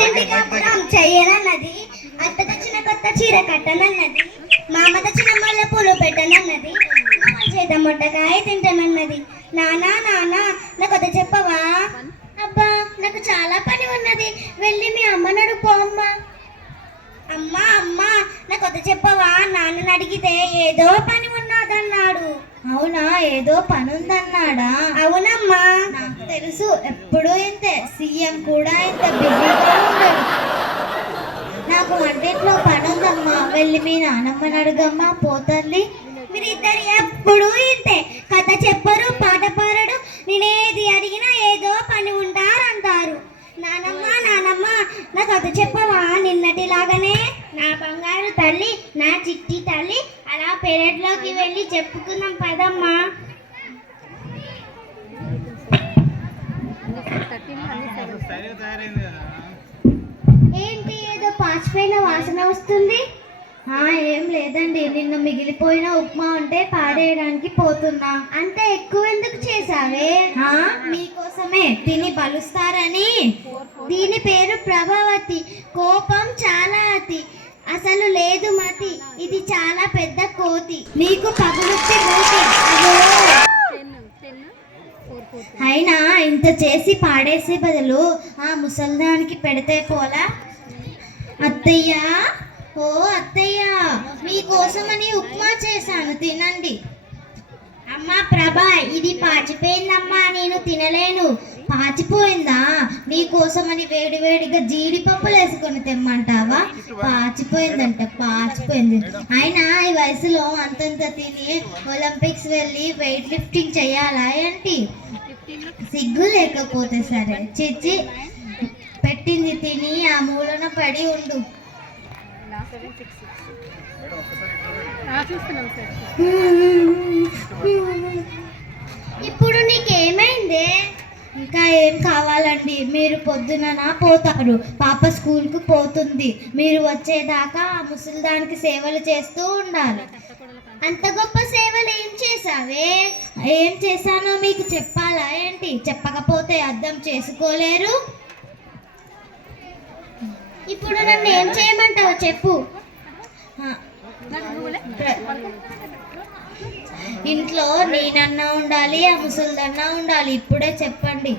పుట్టినింటి కాపురం చెయ్యనన్నది, అత్త తెచ్చిన కొత్త చీర కట్టనన్నది, మామ తెచ్చిన మల్లె పూలు పెట్టనన్నది, మామ చేత మొట్టకాయ తింటానన్నది. నానా నానా నాకు అది చెప్పవా? అబ్బా నాకు చాలా పని ఉన్నది, వెళ్ళి మీ అమ్మనడు పో అమ్మా. అమ్మా అమ్మా నాకు అది చెప్పవా? నాన్నని అడిగితే ఏదో పని ఉన్నదన్నాడు. అవునా, ఏదో పని ఉందన్నాడా? అవునమ్మా. నాకు తెలుసు, ఎప్పుడూ ఇంతే, సీఎం కూడా ఇంత బిజీగా ఉండడు. నాకు వంటింట్లో పని ఉందమ్మా, వెళ్ళి మీ నానమ్మని అడుగమ్మా పోతల్లి. మీరిద్దరు ఎప్పుడు ఇంతే, కథ చెప్పరు, పాట పాడడు, నేనేది అడిగినా ఏదో పని ఉంటారంటారు. నానమ్మ నానమ్మ నా కథ చెప్పవా? నిన్నటిలాగానే నా బంగారు తల్లి, నా చిట్టి తల్లి, అలా పెరట్లోకి వెళ్ళి చెప్పుకుందాం పదమ్మా. ఏంటి ఏదో పాచిపోయిన వాసన వస్తుంది? ఏం లేదండి, నిన్న మిగిలిపోయిన ఉప్మా ఉంటే పాడేయడానికి పోతున్నా. అంత ఎక్కువ ఎందుకు చేసావే? మీకోసమే, తిని బలుస్తారని. దీని పేరు ప్రభావతి, కోపం చాలా అతి, అసలు లేదు మతి, ఇది చాలా పెద్ద కోతి, నీకు పగులుచ్చి మూతి. అయినా ఇంత చేసి పాడేసే బదులు ఆ ముసల్దానికి పెడితే పోలా? అత్తయ్య, ఓ అత్తయ్య, మీకోసమని ఉప్మా చేశాను, తినండి. అమ్మా ప్రభా, ఇది పాచిపోయిందమ్మా, నేను తినలేను. పాచిపోయిందా? నీకోసమని వేడివేడిగా జీడిపప్పులు వేసుకొని తెమ్మంటావా? పాచిపోయిందంట, పాచిపోయింది. అయినా ఈ వయసులో అంతంత తిని ఒలింపిక్స్ వెళ్ళి వెయిట్ లిఫ్టింగ్ చేయాలా ఏంటి? సిగ్గు లేకపోతే సరే, చిచ్చి, పెట్టింది తిని ఆ మూలన పడి ఉండు. ఇప్పుడు నీకేమైందే? ఇంకా ఏం కావాలండి? మీరు పొద్దున పోతారు, పాప స్కూల్కు పోతుంది, మీరు వచ్చేదాకా ఆ ముసలిదానికి సేవలు చేస్తూ ఉండాలి. అంత గొప్ప సేవలు ఏం చేసావే? ఏం చేశానో మీకు చెప్పాలా ఏంటి? చెప్పకపోతే అర్థం చేసుకోలేరు. ఇప్పుడు నన్ను ఏం చేయమంటావు చెప్పు. ఇంట్లో నేనన్నా ఉండాలి, ఆ ముసలిదన్నా ఉండాలి, ఇప్పుడే చెప్పండి.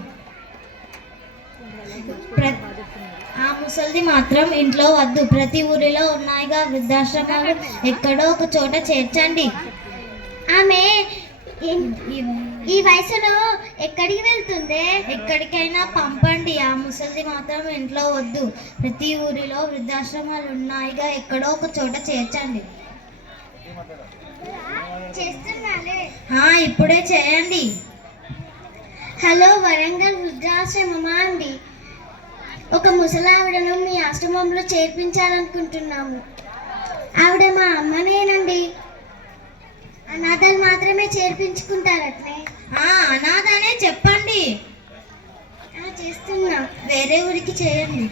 ఆ ముసలిది మాత్రం ఇంట్లో వద్దు, ప్రతి ఊరిలో ఉన్నాయిగా వృద్ధాశ్రమాలు, ఎక్కడో ఒక చోట చేర్చండి. ఆమె ఈ వయసులో ఎక్కడికి వెళ్తుందే? ఎక్కడికైనా పంపండి, ఆ ముసలిది మాత్రం ఇంట్లో వద్దు, ప్రతి ఊరిలో వృద్ధాశ్రమాలు ఉన్నాయిగా, ఎక్కడో ఒక చోట చేర్చండి. చేస్తున్నాలే. ఇప్పుడే చేయండి. హలో, వరంగల్ వృద్ధాశ్రమమా అండి? ఒక ముసలావిడను మీ ఆశ్రమంలో చేర్పించాలనుకుంటున్నాము. ఆవిడ మా అమ్మనేనండి. అనాథలు మాత్రమే చేర్పించుకుంటారట్లే. అనాథనే చెప్పండి. చేస్తున్నా, వేరే ఊరికి చేయండి.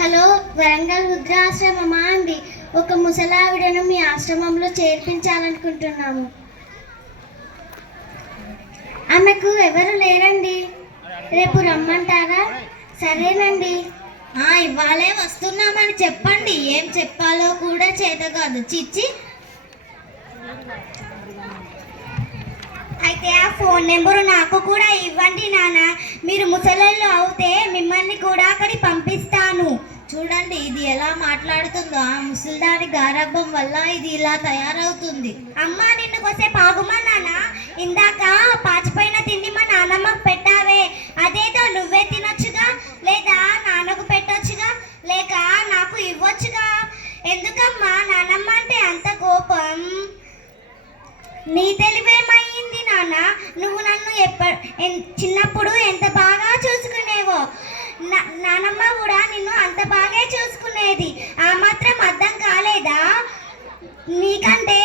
హలో, వరంగల్ వృద్ధాశ్రమమా అండి? ఒక ముసలావిడను మీ ఆశ్రమంలో చేర్పించాలనుకుంటున్నాము. ఆమెకు ఎవరు లేరండి, రేపు రమ్మంటారా? సరేనండి. ఇవాళే వస్తున్నామని చెప్పండి. ఏం చెప్పాలో కూడా చేత కాదు, చిచ్చి. అయితే ఆ ఫోన్ నెంబరు నాకు కూడా ఇవ్వండి నాన్న, మీరు ముసలోళ్ళు అవుతే మిమ్మల్ని కూడా అక్కడికి పంపిస్తాను. చూడండి ఇది ఎలా మాట్లాడుతుందో, ఆ ముసలిదాని గారాబం వల్ల ఇది ఇలా తయారవుతుంది. అమ్మా, నిన్ను కొసేపు ఆగుమా నాన్న. ఇందాక పాచిపోయిన తిండి మా నాన్నమ్మకు పెట్టావే, అదేదో నువ్వే తినొచ్చుగా, లేదా నాన్నకు పెట్టొచ్చుగా, లేక నాకు ఇవ్వచ్చుగా. ఎందుకమ్మా నాన్నమ్మ అంటే అంత కోపం? నీ తెలివేమయ్యింది నాన్న? నువ్వు నన్ను చిన్నప్పుడు ఎంత బాగా చూసుకునేవో, నానమ్మ కూడా నిన్ను అంత బాగా చూసుకునేది. ఆ మాత్రం అర్థం కాలేదా? నీకంటే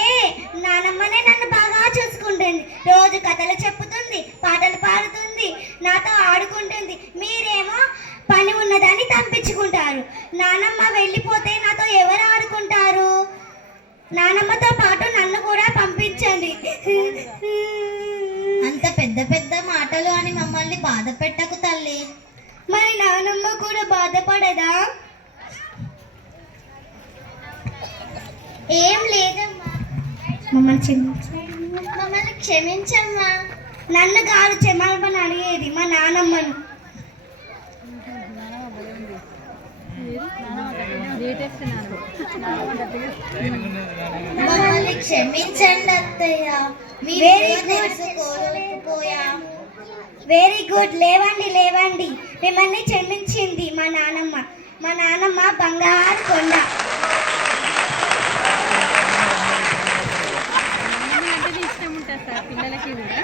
నానమ్మనే నన్ను బాగా చూసుకుంటుంది, రోజు కథలు చెప్పుతుంది, పాటలు పాడుతుంది, నాతో ఆడుకుంటుంది. మీరేమో పని ఉన్నదని తప్పించుకుంటారు. నానమ్మ వెళ్ళిపోతే నాతో ఎవరు ఆడుకుంటారు? నానమ్మతో పాటు నన్ను కూడా పంపించండి. అంత పెద్ద పెద్ద మాటలు అని మమ్మల్ని బాధ పెట్టకు తల్లి. మరి నానమ్మ కూడా బాధపడదా? ఏం లేదమ్మా. మమ్మల్ని క్షమించమ్మా. నన్ను కాదు క్షమాపణ అడిగేది మా నానమ్మను. మమ్మల్ని క్షమించండి అత్తయ్య. తెలుసుకోలేకపోయా. Very good. లేవండి లేవండి. మిమ్మల్ని క్షమించింది మా నానమ్మ. మా నానమ్మ బంగారు కొండ. ఇష్టం ఉంటుంది సార్ పిల్లలకి కూడా.